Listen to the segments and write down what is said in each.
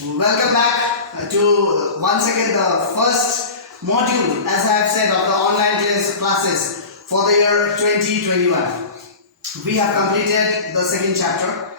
Welcome back to once again the first module, as I have said, of the online classes for the year 2021. We have completed the second chapter,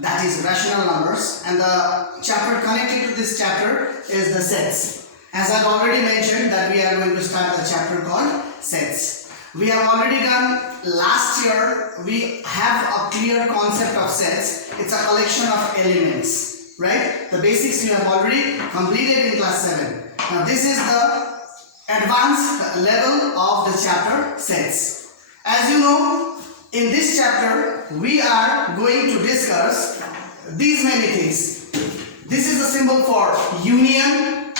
that is rational numbers, and the chapter connected to this chapter is the sets. As I have already mentioned that we are going to start the chapter called sets. We have already done last year. We have a clear concept of sets. It's a collection of elements, right? The basics you have already completed in class 7. Now this is the advanced level of the chapter sets. As you know, in this chapter we are going to discuss these many things. This is a symbol for union.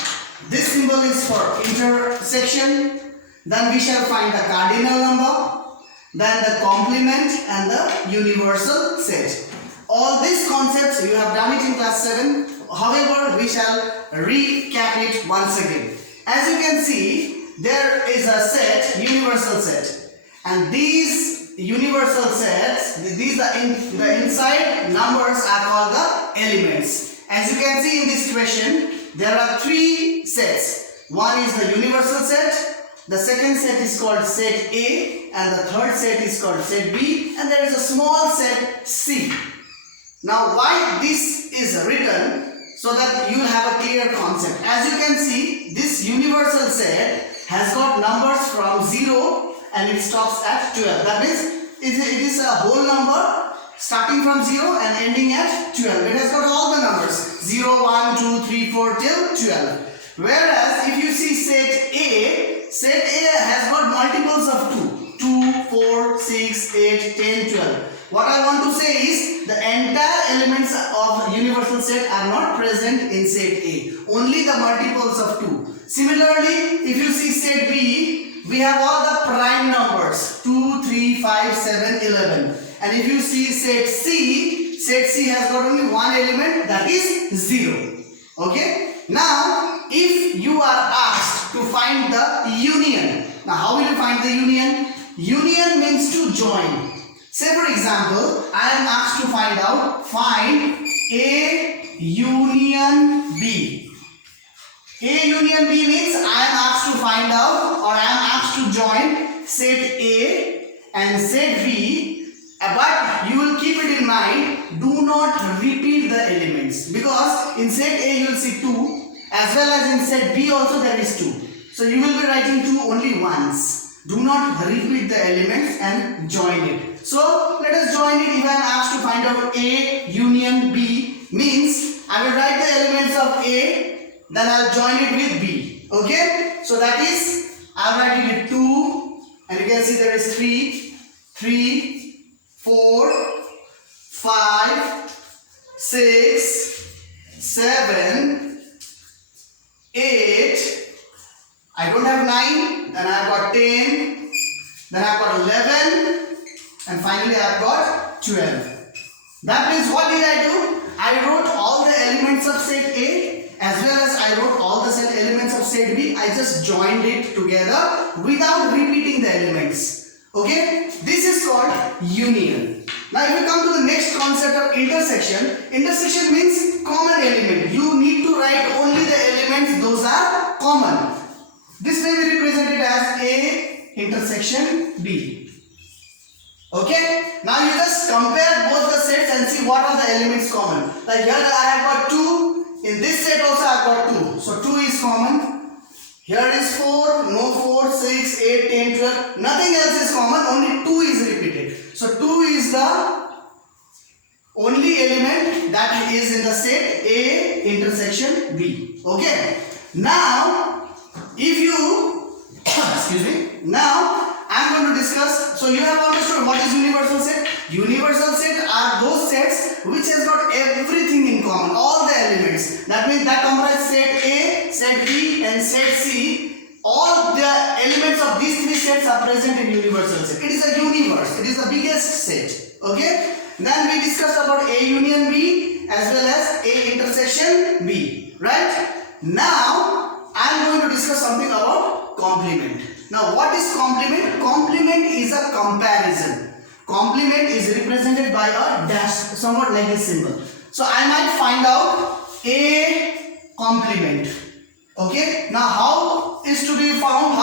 This symbol is for intersection. Then we shall find the cardinal number, then the complement and the universal set. All these concepts you have done it in class 7. However, we shall recap it once again. As you can see, there is a set, universal set, and these universal sets, the inside numbers are called the elements. As you can see in this question, there are 3 sets. One is the universal set. The second set is called set A, and the third set is called set B, and there is a small set C. Now why this is written? So that you will have a clear concept. As you can see, this universal set has got numbers from 0 and it stops at 12. That means it is a whole number starting from 0 and ending at 12. It has got all the numbers 0, 1, 2, 3, 4 till 12. Whereas if you see set A has got multiples of 2, 4, 6, 8, 10, 12. What I want to say is the entire elements of universal set are not present in set A. Only the multiples of 2. Similarly, if you see set B, we have all the prime numbers 2, 3, 5, 7, 11. And if you see set C has got only one element, that is 0. Okay? Now, if you are asked to find the union, now how will you find the union? Union means to join. Say for example, I am asked to find A union B. A union B means I am asked to find out, or I am asked to join set A and set B, but you will keep it in mind, do not repeat the elements, because in set A you will see 2, as well as in set B also there is 2. So you will be writing 2 only once. Do not repeat the elements and join it. So let us join it. If I am asked to find out A union B, means I will write the elements of A, then I will join it with B. Okay? So that is, I am writing it 2, and you can see there is 3, 4, 5, 6, 7, 8. I don't have 9, then I have got 10, then I have got 11, and finally I have got 12. That means what did I do? I wrote all the elements of set A as well as I wrote all the set elements of set B. I just joined it together without repeating the elements. Okay? This is called union. Now if we come to the next concept of intersection, intersection means common element. You need to write only the elements those are common. This may be represented as A intersection B. Okay? Now you just compare both the sets and see what are the elements common. Like here I have got 2. In this set also I have got 2. So 2 is common. Here is 4. No 4, 6, 8, 10, 12. Nothing else is common. Only 2 is repeated. So 2 is the only element that is in the set A intersection B. Okay? Now if you excuse me, now I am going to discuss. So you have understood what is universal set. Universal set are those sets which has got everything in common, all the elements. That means that comprise set A, set B and set C. All the elements of these 3 sets are present in universal set. It is a universe. It is the biggest set. Okay. Then we discussed about A union B as well as A intersection B. Right. Now I am going to discuss something about complement. Now what is complement? Complement is a comparison. Complement is represented by a dash, somewhat like this symbol. So I might find out A complement. Okay, now how it is to be found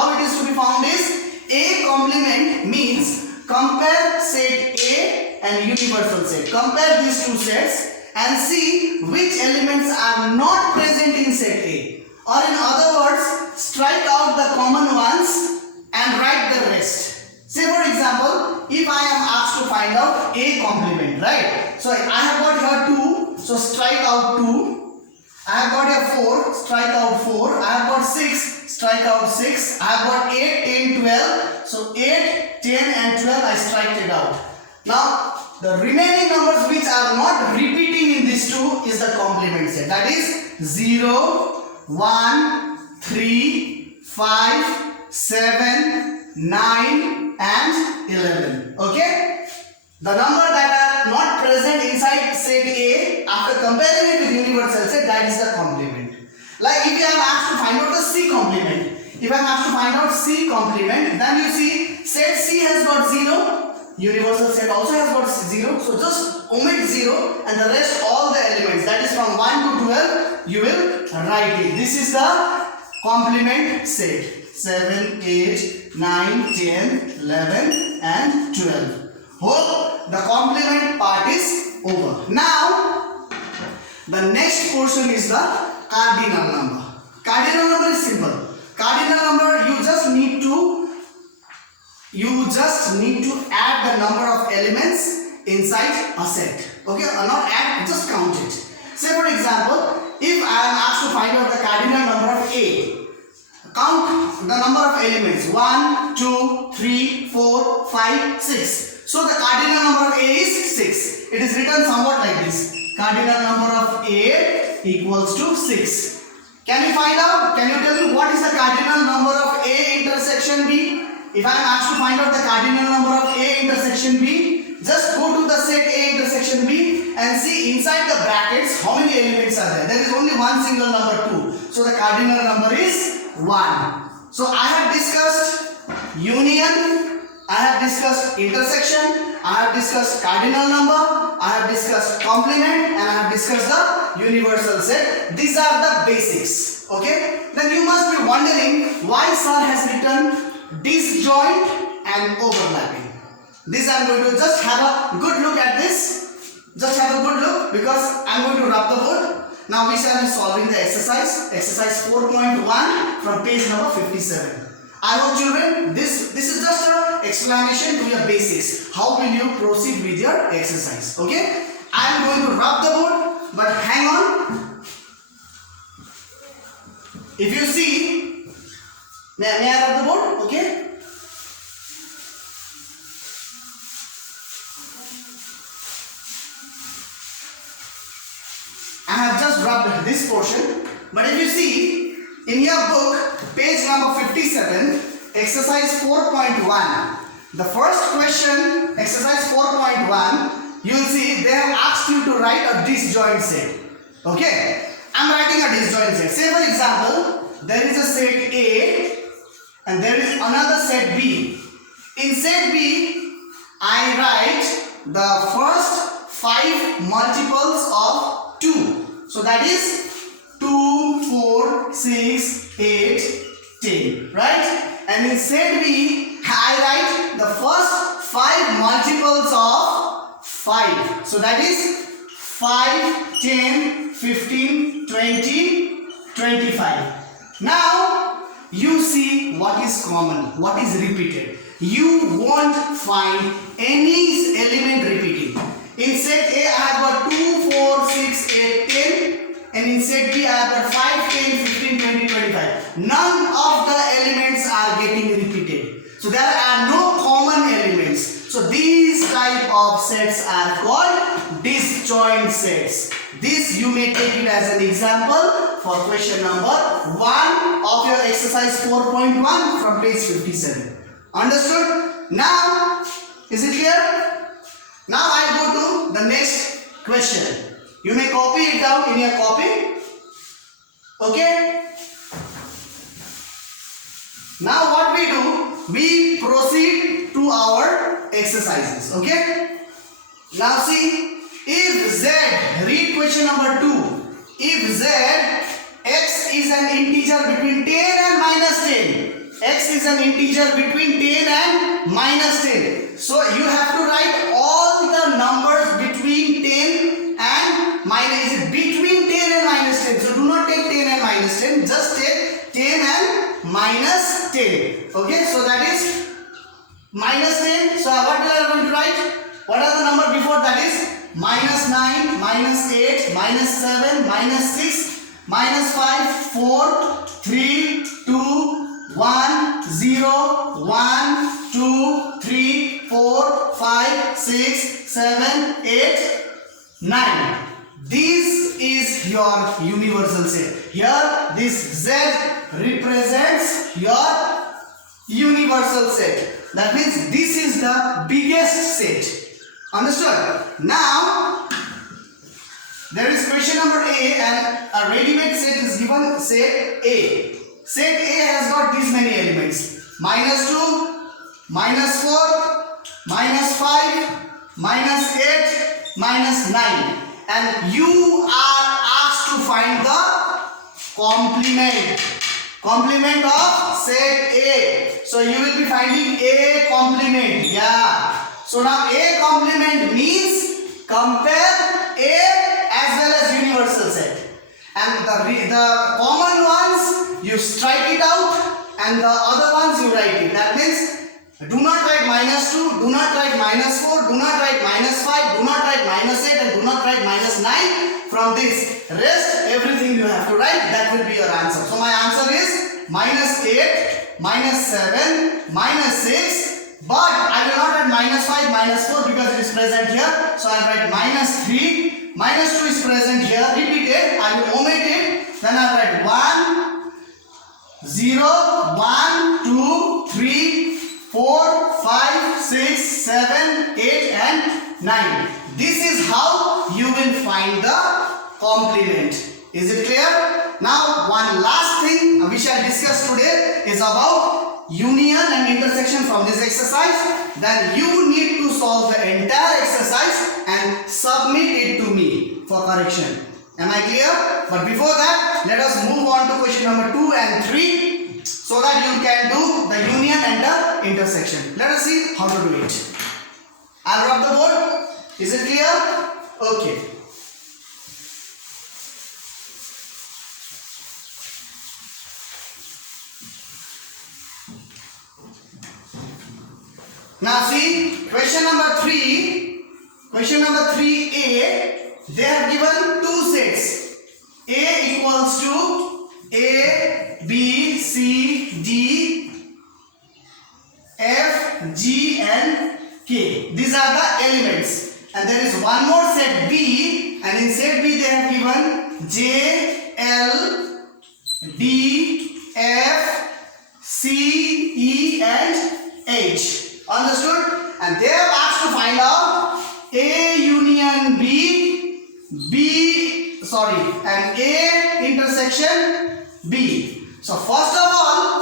is A complement means compare set A and universal set. Compare these two sets and see which elements are not present in set A, or in other words, strike out the common ones and write the rest. Say for example, if I am asked to find out A complement, right? So I have got here 2, so strike out 2. I have got here 4, strike out 4. I have got 6, strike out 6. I have got 8, 10, 12. So 8, 10 and 12 I strike it out. Now the remaining numbers which are not repeating in these two is the complement set. That is 0, 1, 3, 5, 7, 9 and 11. Okay? The number that are not present inside set A, after comparing it with universal set, that is the complement. Like if you are asked to find out the C complement, if I am asked to find out C complement, then you see set C has got 0, universal set also has got 0, so just omit 0 and the rest all the elements, that is from 1 to 12, you will write it. This is the complement set. 7, 8, 9, 10, 11 and 12. Hope the complement part is over. Now the next portion is the cardinal number. Cardinal number is simple. Cardinal number, you just need to add the number of elements inside a set. Okay, or not add, just count it. Say for example, if I am asked to find out the cardinal number of A, count the number of elements 1, 2, 3, 4, 5, 6. So the cardinal number of A is 6. It is written somewhat like this. Cardinal number of A equals to 6. Can you find out? Can you tell me what is the cardinal number of A intersection B? If I am asked to find out the cardinal number of A intersection B, just go to the set A intersection B and see inside the brackets how many elements are there. There is only one single number 2. So the cardinal number is 1. So I have discussed union, I have discussed intersection, I have discussed cardinal number, I have discussed complement, and I have discussed the universal set. These are the basics. Okay? Then you must be wondering why sir has written disjoint and overlapping. This I am going to just have a good look at this. Just have a good look because I am going to rub the board. Now we shall be solving the exercise 4.1 from page number 57. I hope children, this is just an explanation to your basics. How will you proceed with your exercise? Okay? I am going to rub the board, but hang on. If you see, may I rub the board? Okay? I have just rubbed this portion, but if you see in your book, page number 57, exercise 4.1, the first question, exercise 4.1, you will see they have asked you to write a disjoint set. Okay, I am writing a disjoint set. Say for example, there is a set A and there is another set B. In set B, I write the first 5 multiples of 2. So that is 2, 4, 6, 8, 10, right? And in set B, I write the first 5 multiples of 5. So that is 5, 10, 15, 20, 25. Now, you see what is common, what is repeated. You won't find any element repeating. In set A, I have got 2, 4, 6, 8, 10. And in set B, I have got 5, 10, 15, 20, 25. None of the elements are getting repeated. So there are no common elements. So these type of sets are called disjoint sets. This you may take it as an example for question number 1 of your exercise 4.1 from page 57. Understood? Now, is it clear? Now I go to the next question. You may copy it down in your copy. Okay? Now what we do, we proceed to our exercises. Okay? Now see, if Z, read question number 2. If Z, x is an integer between 10 and minus 10. So you have to write all the numbers between 10 and minus, is it between 10 and minus 10. So do not take 10 and minus 10, just take 10 and minus 10. Okay, so that is minus 10. So what we are going to write? What are the number before that is minus 9, minus 8, minus 7, minus 6, minus 5, 4, 3, 2, 1, 0, 1, 2, 3, 4, 5, 6, 7, 8, 9. This is your universal set. Here this Z represents your universal set. That means this is the biggest set. Understood? Now there is question number A and a ready-made set is given, set A. Set A has got these many elements: minus 2, minus 4, minus 5, minus 8, minus 9. And you are asked to find the complement of set A. So you will be finding A complement. Yeah. So now A complement means compare A as well as universal set. And the common ones you strike it out and the other ones you write it. That means do not write minus 2, do not write minus 4, do not write minus 5, do not write minus 8 and do not write minus 9. From this rest everything you have to write, that will be your answer. So my answer is minus 8, minus 7, minus 6, but I will not write minus 5, minus 4 because it is present here. So I will write minus 3, minus 2 is present here, repeated, I will omit it, then I will write 1, 0, 1, 2, 3, 4, 5, 6, 7, 8 and 9. This is how you will find the complement. Is it clear? Now one last thing we shall discuss today is about union and intersection from this exercise. Then you need to solve the entire exercise and submit it to me for correction. Am I clear? But before that, let us move on to question number 2 and 3. So that you can do the union and the intersection. Let us see how to do it. I'll rub the board. Is it clear? Okay. Now see, question number 3. Question number 3A. They have given two sets. A equals to A, B, C, D, F, G and K. These are the elements. And there is one more set B, and in set B they have given J, L, D, F, C, E and H. Understood? And they have asked to find out A union B, and A intersection B. So first of all,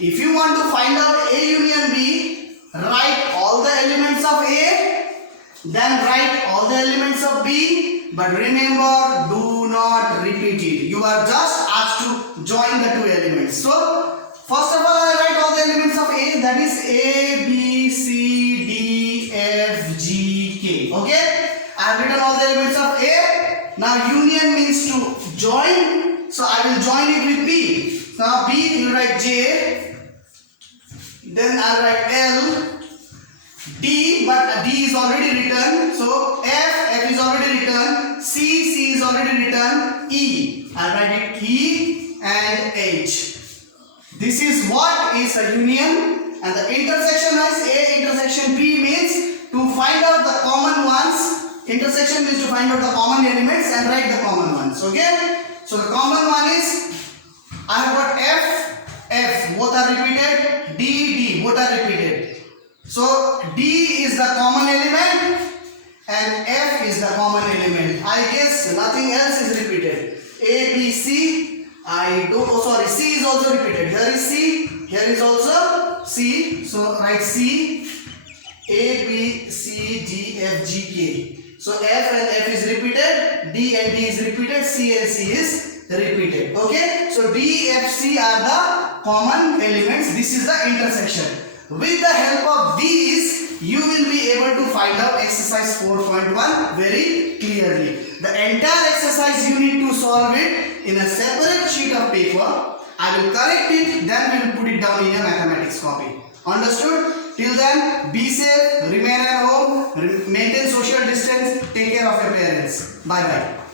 if you want to find out A union B, write all the elements of A, then write all the elements of B, but remember, do not repeat it. You are just asked to join the two elements. So first of all, I write all the elements of A, that is A, B, C, D, F, G, K. Okay? I have written all the elements of A. Now union means to join. So I will join it with B. Now B, you write J. Then I will write L. D, but D is already written. So F is already written. C is already written. E, I will write it E and H. This is what is a union, and the intersection is A intersection B means to find out the common ones. Intersection means to find out the common elements and write the common ones. Okay? So the common one is, I have got F, both are repeated, D, both are repeated. So D is the common element and F is the common element. I guess nothing else is repeated. A, B, C. C is also repeated. Here is C, here is also C. So write C, A, B, C, D, F, G, K. So F and F is repeated, D and D is repeated, C and C is repeated. Okay? So D, F, C are the common elements. This is the intersection. With the help of these, you will be able to find out exercise 4.1 very clearly. The entire exercise you need to solve it in a separate sheet of paper. I will correct it, then we will put it down in a mathematics copy. Understood? Till then, be safe, remain at home, maintain social distance, take care of your parents. Bye bye.